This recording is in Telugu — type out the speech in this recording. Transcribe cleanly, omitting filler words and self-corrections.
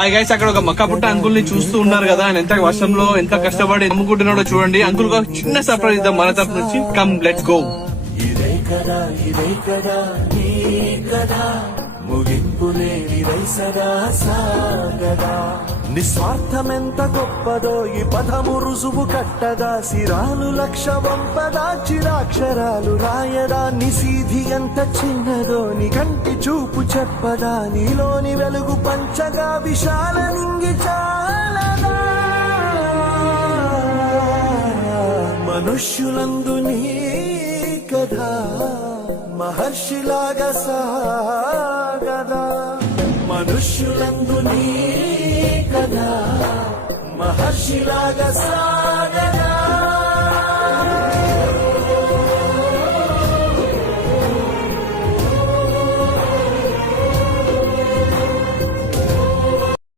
హాయ్ గైస్, అక్కడ ఒక మక్క పుట్ట అంకుల్ ని చూస్తూ ఉన్నారు కదా. ఆయన ఎంత వర్షంలో ఎంత కష్టపడి అమ్ముకుంటున్నాడో చూడండి. అంకుల్ గా చిన్న సర్ప్రైజ్ ఇద్దాం మన తరపు నుంచి. Come let's go. ఇదే కదా నీ కదా ముగింపు లేని రైసగా సాగదా. నిస్వార్థమెంత గొప్పదో ఈ పదము రుజువు కట్టదా. సిరాలు లక్ష వంపదా, చిరాక్షరాలు రాయదా. నిసీధి ఎంత చిన్నదో నీ కంటి చూపు చెప్పదా. నీలోని వెలుగు పంచగా విశాల నింగి చాలదా. మనుష్యులందు నీ కథా మహర్షిలాగా సాగదా. మనుష్యులందు నీ కథా మహర్షిలాగా సాగదా.